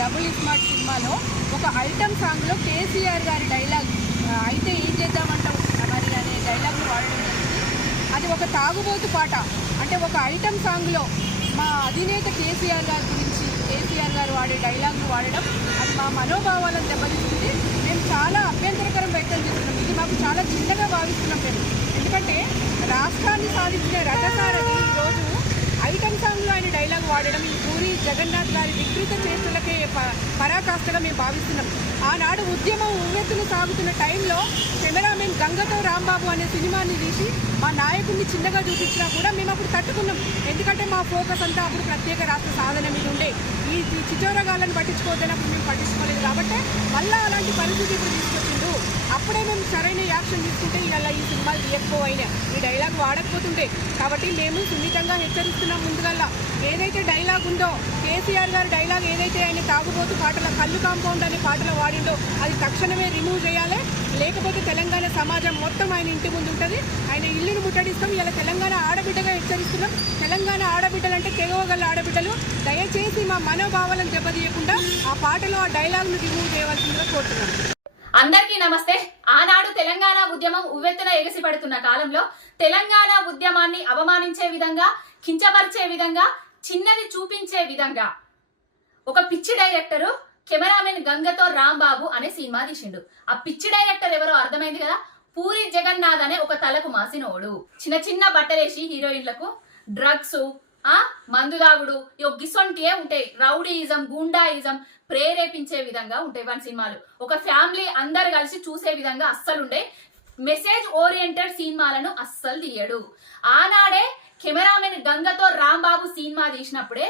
Double smart సినిమాలో ఒక item సాంగ్లో కేసీఆర్ గారి డైలాగ్ అయితే ఏం చేద్దామంటావు మరి అనే డైలాగ్ను వాడడం అది ఒక తాగుబోతు పాట. అంటే ఒక ఐటమ్ సాంగ్లో మా అధినేత కేసీఆర్ గారి గురించి కేసీఆర్ గారు వాడే డైలాగ్ను వాడడం అది మా మనోభావాలను దెబ్బతీస్తుంది. మేము చాలా అభ్యంతరకరం వ్యక్తం చేస్తున్నాం. ఇది మాకు చాలా చిన్నగా భావిస్తున్నాం మేము. ఎందుకంటే రాష్ట్రాన్ని సాధించిన రథసారథి ఈరోజు ఐటమ్ సాంగ్లో ఆయన డైలాగ్ వాడడం ఈ పూరి జగన్నాథ్ గారి వికృత చేతులకే ప- పరాకాష్ఠగా మేము భావిస్తున్నాం. ఆనాడు ఉద్యమం ఉవ్వెత్తులు సాగుతున్న టైంలో కెమెరామెన్ గంగతో రాంబాబు అనే సినిమాని తీసి మా నాయకుడిని చిన్నగా చూపించినా కూడా మేము అప్పుడు తట్టుకున్నాం. ఎందుకంటే మా ఫోకస్ అంతా అప్పుడు ప్రత్యేక రాష్ట్ర సాధన మీద ఉండే. ఈ ఈ పట్టించుకోవద్దని అప్పుడు మేము పట్టించుకోలేదు. కాబట్టి మళ్ళీ అలాంటి పరిస్థితి ఇప్పుడు తీసుకొచ్చిండు అప్పుడే మేము సరైన యాక్షన్ తీసుకుంటే ఇలా ఈ సినిమాలు తీయకపోయినా. ఈ డైలాగ్ వాడకపోతుంటే. కాబట్టి మేము సున్నితంగా హెచ్చరిస్తున్నాం ముందుగల్లా. ఏదైతే డైలాగ్ ఉందో కేసీఆర్ గారు డైలాగ్ ఏదైతే ఆయన తాగుబోతు పాటల కళ్ళు కాంపౌండ్ అనే పాటలో వాడిండో అది తక్షణమే రిమూవ్ చేయాలి. లేకపోతే తెలంగాణ సమాజం మొత్తం ఆయన ఇంటి ముందు ఉంటుంది. ఆయన ఇల్లును ముట్టడిస్తాం. ఇలా తెలంగాణ ఆడబిడ్డగా హెచ్చరిస్తున్నాం. తెలంగాణ ఆడబిడ్డలు అంటే తెగవగల ఆడబిడ్డలు. దయచేసి మా మనోభావాలను దెబ్బతీయకుండా ఆ పాటలో ఆ డైలాగ్ను రిమూవ్ చేయవలసిందిగా కోరుతున్నాం. అందరికీ నమస్తే. ఆనాడు తెలంగాణ ఉద్యమం ఉవ్వెత్తున ఎగసిపడుతున్న కాలంలో తెలంగాణ ఉద్యమాన్ని అవమానించే విధంగా కించపరిచే విధంగా చిన్నది చూపించే విధంగా ఒక పిచ్చి డైరెక్టరు కెమెరామెన్ గంగతో రాంబాబు అనే సినిమా తీసిండు. ఆ పిచ్చి డైరెక్టర్ ఎవరో అర్థమైంది కదా? పూరి జగన్నాథ్ అనే ఒక తలకు మాసినోడు. చిన్న చిన్న బట్టలేసి హీరోయిన్లకు డ్రగ్స్ ఆ? మందు దాగుడు గిసొంటియే ఉంటాయి. రౌడీయిజం గూండాయిజం ప్రేరేపించే విధంగా ఉంటాయి వాని సినిమాలు. ఒక ఫ్యామిలీ అందరు కలిసి చూసే విధంగా అస్సలు ఉండే మెసేజ్ ఓరియంటెడ్ సినిమాలను అస్సలు తీయడు. ఆనాడే కెమెరామెన్ గంగతో రాంబాబు సినిమా తీసినప్పుడే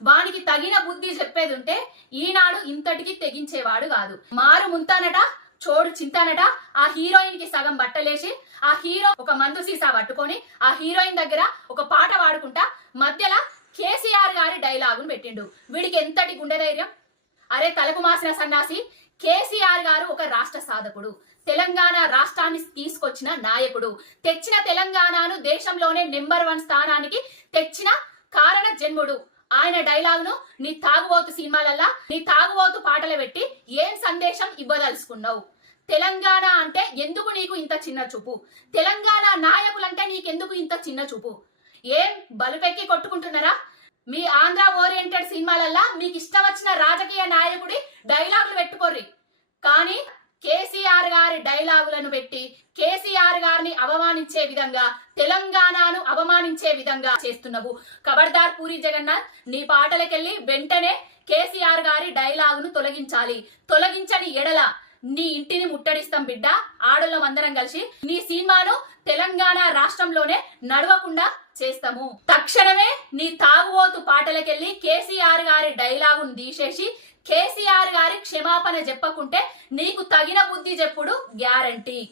వానికి తగిన బుద్ధి చెప్పేది ఉంటే ఈనాడు ఇంతటికి తెగించేవాడు కాదు. మారు ముంతానట చోడు చింతానట. ఆ హీరోయిన్కి సగం బట్టలేసి ఆ హీరో ఒక మందు సీసా పట్టుకొని ఆ హీరోయిన్ దగ్గర ఒక పాట పాడుకుంటా మధ్యలో కేసీఆర్ గారి డైలాగును పెట్టిండు. వీడికి ఎంతటి గుండె ధైర్యం? అరే తలకు మాసిన సన్నాసి కేసీఆర్ గారు ఒక రాష్ట్ర సాధకుడు. తెలంగాణ రాష్ట్రాన్ని తీసుకొచ్చిన నాయకుడు. తెచ్చిన తెలంగాణను దేశంలోనే నెంబర్ వన్ స్థానానికి తెచ్చిన కారణ జన్ముడు. ఆయన డైలాగ్ను నీ తాగుబోతు సినిమాలల్లా నీ తాగుబోతు పాటలు పెట్టి ఏం సందేశం ఇవ్వదలుచుకున్నావు? తెలంగాణ అంటే ఎందుకు నీకు ఇంత చిన్న చూపు? తెలంగాణ నాయకులంటే నీకెందుకు ఇంత చిన్న చూపు? ఏం బలుపెక్కి కొట్టుకుంటున్నారా? మీ ఆంధ్ర ఓరియంటెడ్ సినిమాలల్లా మీకు ఇష్టం వచ్చిన రాజకీయ నాయకుడి డైలాగులు పెట్టుకోర్రి. కానీ కేసీఆర్ గారి డైలాగులను పెట్టి కేసీఆర్ గారిని అవమానించే విధంగా తెలంగాణను అవమానించే విధంగా చేస్తున్నావు. కబర్దార్ పూరి జగన్నాథ్ నీ పాటలకెళ్ళి వెంటనే కేసీఆర్ గారి డైలాగును తొలగించాలి. తొలగించని ఎడల నీ ఇంటిని ముట్టడిస్తాం బిడ్డ ఆడలం అందరం కలిసి. నీ సినిమాను తెలంగాణ రాష్ట్రంలోనే నడవకుండా చేస్తాము. తక్షణమే నీ తాగుబోతు పాటలకెళ్ళి కేసీఆర్ గారి డైలాగును తీసేసి కేసీఆర్ గారి క్షమాపణ చెప్పకుంటే నీకు తగిన బుద్ధి చెప్పుడు గ్యారంటీ.